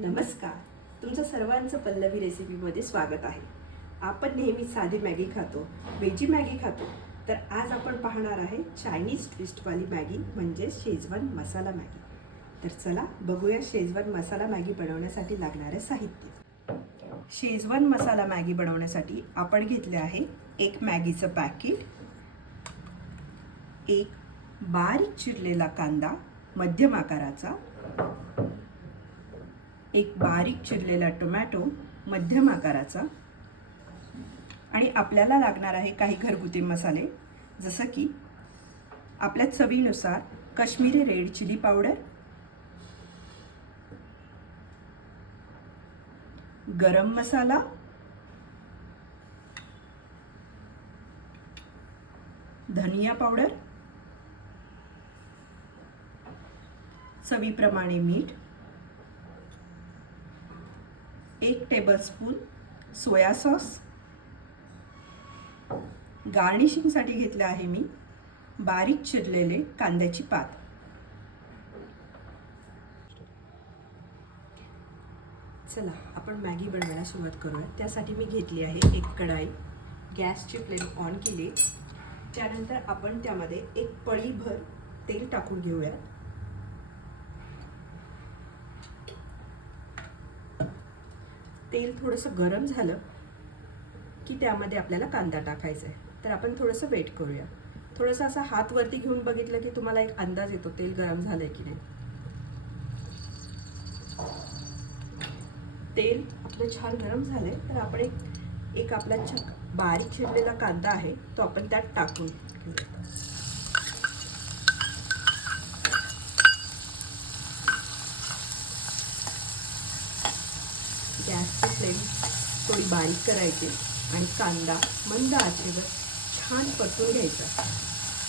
नमस्कार. तुमचं सर्वांचं पल्लवी रेसिपीमध्ये स्वागत आहे. आपण नेहमी साधी मॅगी खातो वेजी मॅगी खातो. तर आज आपण पाहणार आहे चायनीज ट्विस्टवाली मॅगी म्हणजे शेजवान मसाला मॅगी. तर चला बघूया शेजवान मसाला मॅगी बनवण्यासाठी लागणारे साहित्य. शेजवान मसाला मॅगी बनवण्यासाठी आपण घेतले आहे एक मॅगीचं पॅकेट एक बारीक चिरलेला कांदा मध्यम आकाराचा एक बारीक चिरलेला टोमॅटो मध्यम आकाराचा. आणि आपल्याला लागणार आहे काही घरगुती मसाले जसं की आपल्या चवीनुसार कश्मीरी रेड चिली पावडर गरम मसाला धनिया पावडर चवीप्रमाणे मीठ एक टेबलस्पून सोया सॉस गार्निशिंगसाठी घेतलं आहे मी बारीक चिरलेले कांद्याची पात. चला आपण मॅगी बनवायला सुरुवात करूया. त्यासाठी मी घेतली आहे एक कढाई. गॅसची फ्लेम ऑन केली. त्यानंतर आपण त्यामध्ये एक पळीभर तेल टाकून घेऊयात. तेल थोडंसं गरम झालं की त्यामध्ये आपल्याला कांदा टाकायचा आहे. तर आपण थोडंसं वेट करूया. थोडंसं असा हात वरती घेऊन बघितलं की तुम्हाला एक अंदाज येतो तेल गरम झालं आहे की नाही. तेल आपलं छान गरम झालंय. तर आपण एक एक आपला छ बारीक चिरलेला कांदा आहे तो आपण त्यात टाकून घेऊया. गॅसची फ्लेम थोडी बारीक करायची आणि कांदा मंद आचेवर छान परतून घ्यायचा.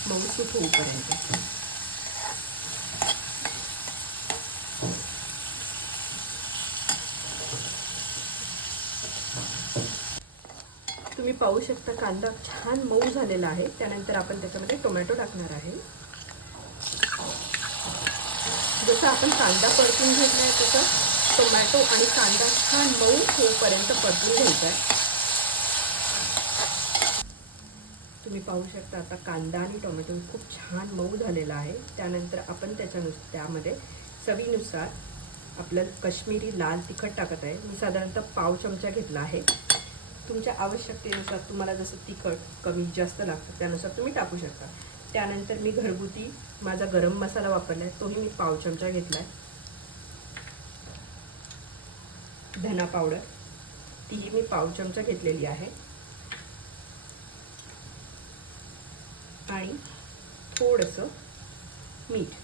मऊसूत होऊपर्यंत तुम्ही पाहू शकता कांदा छान मऊ झालेला आहे. त्यानंतर आपण त्याच्यामध्ये टोमॅटो टाकणार आहे. जसं आपण कांदा परतून घेतला आहे तसं टोमॅटो आणि कांदा छान मऊ होईपर्यंत परतून घ्यायचा आहे. तुम्ही पाहू शकता आता कांदा आणि टोमॅटो खूप छान मऊ झालेला आहे. त्यानंतर आपण त्याच्यानुस त्यामध्ये चवीनुसार आपलं कश्मीरी लाल तिखट टाकत आहे. मी साधारणतः पाव चमचा घेतला आहे. तुमच्या आवश्यकतेनुसार तुम्हाला जसं तिखट कमी जास्त लागतं त्यानुसार तुम्ही टाकू शकता. त्यानंतर मी घरगुती माझा गरम मसाला वापरला आहे तोही मी पाव चमचा घेतला आहे धना पावडर. तीही मी पाव चमचा घेतलेली आहे. आणि थोडंसं मीठ.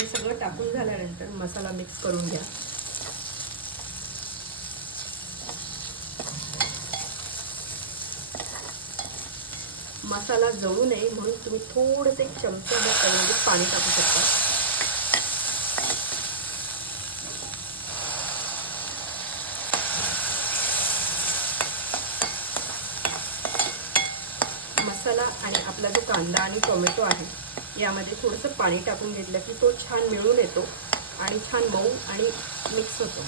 हे सगळं टाकून झाल्यानंतर मसाला मिक्स करून घ्या. मसाला जळू नये म्हणून तुम्ही थोडंसं एक चमचा पाणी टाकू शकता. मसाला आणि आपला जो कांदा आणि टोमॅटो आहे यामध्ये थोडंसं पाणी टाकून घेतलं की तो छान मिळून येतो आणि छान मऊ आणि मिक्स होतो.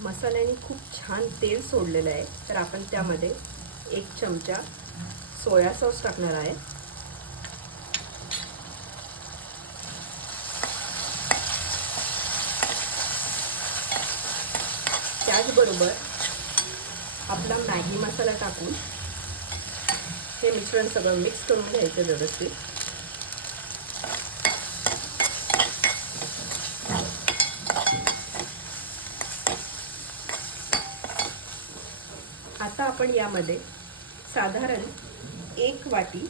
मसाल्याने खूप छान तेल सोडलेलं आहे तर आपण त्यामध्ये एक चमचा सोया सॉस टाकणार आहे. त्याचबरोबर आपला मॅगी मसाला टाकून हे मिश्रण सगळं मिक्स करून घ्यायचं व्यवस्थित. आता आपण यामध्ये साधारण एक वाटी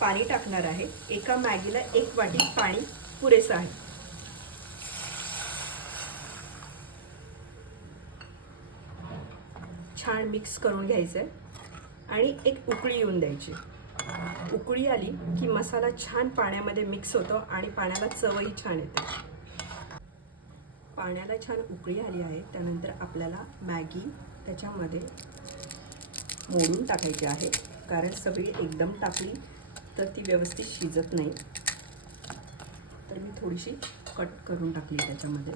पाणी टाकणार आहे. एका मॅगीला एक वाटी पाणी पुरेसं आहे. छान मिक्स करून घ्यायचं आहे आणि एक उकळी येऊन द्यायची. उकळी आली की मसाला छान पाण्यामध्ये मिक्स होतो आणि पाण्याला चवही छान येते. पाण्याला छान उकळी आली आहे. त्यानंतर आपल्याला मॅगी त्याच्यामध्ये मोडून टाकायची आहे. कारण सगळी एकदम टाकली तर ती व्यवस्थित शिजत नाही. तर मी थोडीशी कट करून टाकली त्याच्यामध्ये.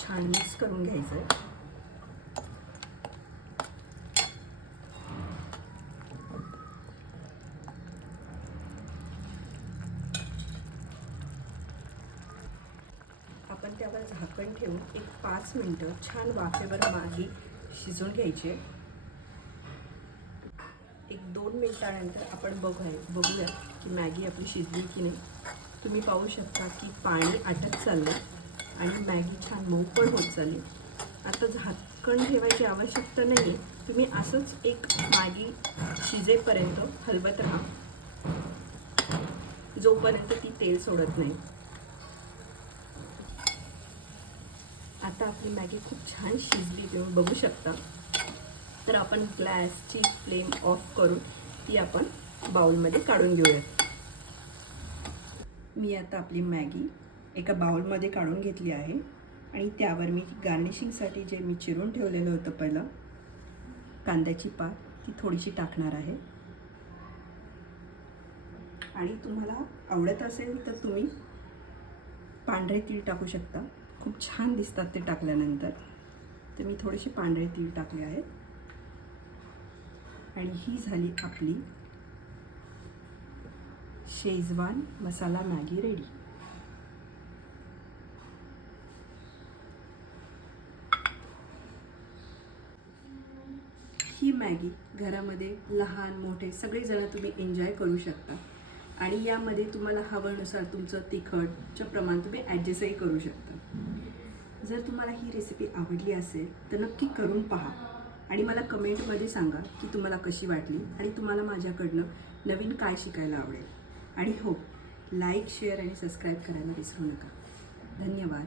छान मिक्स करून घ्यायचं आहे आपण त्यावर झाकण ठेवून एक पाच मिनटं छान वाफेवर मागी शिजून घ्यायची. आहे एक दोन मिनटानंतर आपण बघूया बघूया की मॅगी आपली शिजली की नाही. तुम्ही पाहू शकता की पाणी आटत चाललं आणि मॅगी छान मऊ पण होत चालली. आता झाकण ठेवायची आवश्यकता नाही तुम्ही असंच एक मॅगी शिजेपर्यंत हलवत राहा. जोपर्यंत ती तेल सोडत नाही. आता आपली मॅगी खूप छान शिजली तुम्ही बघू शकता. तर आपण गॅसची फ्लेम ऑफ करून ती आपण बाउलमध्ये काढून घेऊयात. मी आता आपली मॅगी एका बाउलमध्ये काढून घेतली आहे आणि त्यावर मी गार्निशिंगसाठी जे मी चिरून ठेवलेलं होतं पहिलं कांद्याची पात ती थोडीशी टाकणार आहे. आणि तुम्हाला आवडत असेल तर तुम्ही पांढरे तीळ टाकू शकता. खूप छान दिसतात ते टाकल्यानंतर. तर मी थोडेसे पांढरे तीळ टाकले आहेत. आणि ही झाली आपली शेजवान मसाला मॅगी रेडी. ही मॅगी घरामध्ये लहान मोठे सगळेजण तुम्ही एन्जॉय करू शकता. आणि यामध्ये तुम्हाला हवंनुसार तुमचं तिखटचं प्रमाण तुम्ही ॲडजस्टही करू शकता. जर तुम्हाला ही रेसिपी आवडली असेल तर नक्की करून पहा. आणि मला कमेंटमध्ये सांगा की तुम्हाला कशी वाटली आणि तुम्हाला माझ्याकडनं नवीन काय शिकायला आवडेल. आणि हो लाईक शेअर आणि सबस्क्राईब करायला विसरू नका. धन्यवाद.